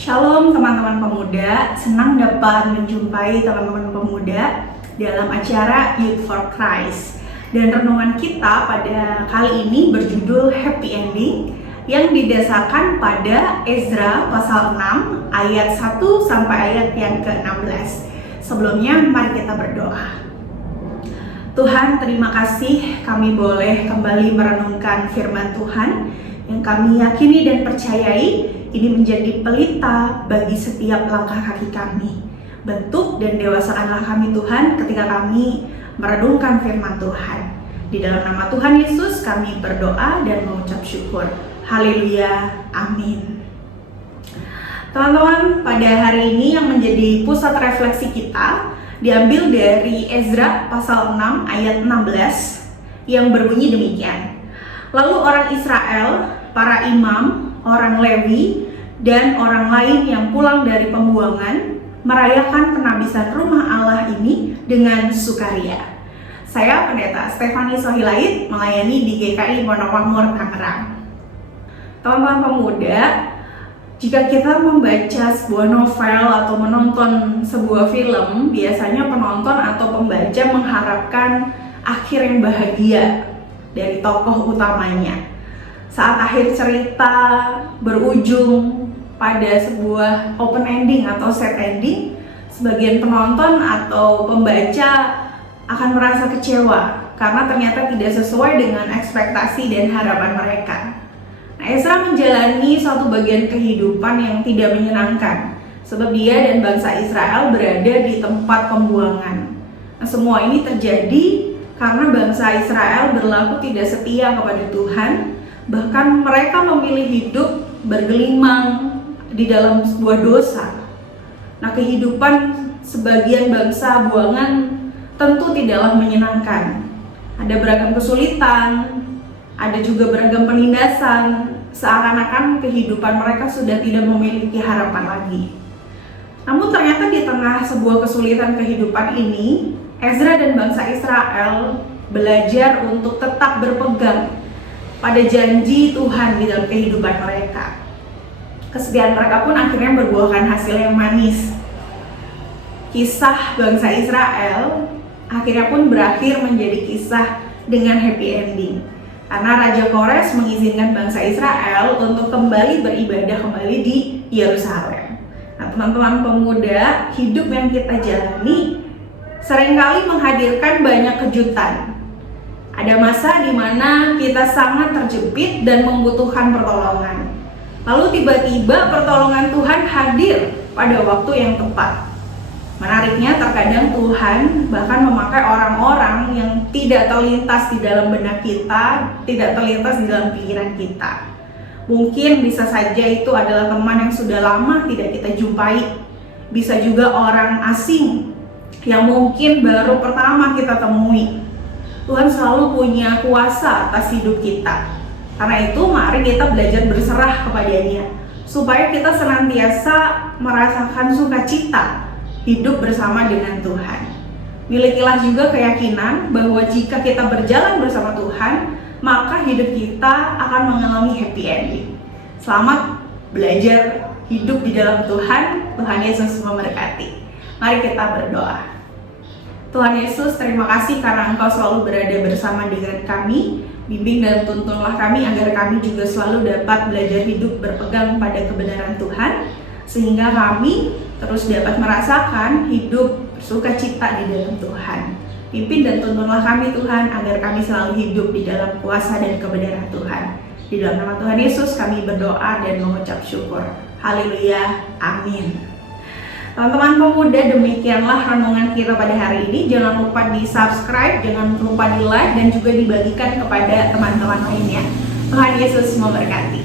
Shalom teman-teman pemuda, senang dapat menjumpai teman-teman pemuda dalam acara Youth for Christ. Dan renungan kita pada kali ini berjudul Happy Ending yang didasarkan pada Ezra pasal 6 ayat 1 sampai ayat yang ke-16. Sebelumnya mari kita berdoa. Tuhan, terima kasih kami boleh kembali merenungkan firman Tuhan yang kami yakini dan percayai ini menjadi pelita bagi setiap langkah kaki kami. Bentuk dan dewasakanlah kami Tuhan ketika kami merenungkan firman Tuhan. Di dalam nama Tuhan Yesus kami berdoa dan mengucap syukur. Haleluya, amin. Teman-teman, pada hari ini yang menjadi pusat refleksi kita diambil dari Ezra pasal 6 ayat 16 yang berbunyi demikian. Lalu orang Israel, para imam, orang Lewi, dan orang lain yang pulang dari pembuangan merayakan penabisan rumah Allah ini dengan sukaria. Saya Pendeta Stefani Sohilait melayani di GKI Pondok Makmur Tangerang. Teman-teman pemuda, jika kita membaca sebuah novel atau menonton sebuah film, biasanya penonton atau pembaca mengharapkan akhir yang bahagia dari tokoh utamanya. Saat akhir cerita berujung pada sebuah open ending atau set ending, sebagian penonton atau pembaca akan merasa kecewa karena ternyata tidak sesuai dengan ekspektasi dan harapan mereka. Nah, Ezra menjalani suatu bagian kehidupan yang tidak menyenangkan, sebab dia dan bangsa Israel berada di tempat pembuangan. Nah, semua ini terjadi karena bangsa Israel berlaku tidak setia kepada Tuhan. Bahkan mereka memilih hidup bergelimang di dalam sebuah dosa. Nah, kehidupan sebagian bangsa buangan tentu tidaklah menyenangkan. Ada beragam kesulitan, ada juga beragam penindasan, seakan-akan kehidupan mereka sudah tidak memiliki harapan lagi. Namun ternyata di tengah sebuah kesulitan kehidupan ini, Ezra dan bangsa Israel belajar untuk tetap berpegang pada janji Tuhan di dalam kehidupan mereka. Kesediaan mereka pun akhirnya berbuahkan hasil yang manis. Kisah bangsa Israel akhirnya pun berakhir menjadi kisah dengan happy ending. Karena Raja Kores mengizinkan bangsa Israel untuk kembali beribadah kembali di Yerusalem. Nah, teman-teman pemuda, hidup yang kita jalani seringkali menghadirkan banyak kejutan. Ada masa di mana kita sangat terjepit dan membutuhkan pertolongan. Lalu tiba-tiba pertolongan Tuhan hadir pada waktu yang tepat. Menariknya, terkadang Tuhan bahkan memakai orang-orang yang tidak terlintas di dalam benak kita, tidak terlintas di dalam pikiran kita. Mungkin bisa saja itu adalah teman yang sudah lama tidak kita jumpai. Bisa juga orang asing yang mungkin baru pertama kita temui. Tuhan selalu punya kuasa atas hidup kita. Karena itu mari kita belajar berserah kepadanya, supaya kita senantiasa merasakan sukacita hidup bersama dengan Tuhan. Milikilah juga keyakinan bahwa jika kita berjalan bersama Tuhan, maka hidup kita akan mengalami happy ending. Selamat belajar hidup di dalam Tuhan. Tuhan Yesus memberkati. Mari kita berdoa. Tuhan Yesus, terima kasih karena Engkau selalu berada bersama dengan kami. Bimbing dan tuntunlah kami agar kami juga selalu dapat belajar hidup berpegang pada kebenaran Tuhan, sehingga kami terus dapat merasakan hidup bersukacita di dalam Tuhan. Pimpin dan tuntunlah kami Tuhan agar kami selalu hidup di dalam kuasa dan kebenaran Tuhan. Di dalam nama Tuhan Yesus kami berdoa dan mengucap syukur. Haleluya, amin. Teman-teman pemuda, demikianlah renungan kita pada hari ini. Jangan lupa di subscribe, jangan lupa di like, dan juga dibagikan kepada teman-teman lainnya. Tuhan Yesus memberkati.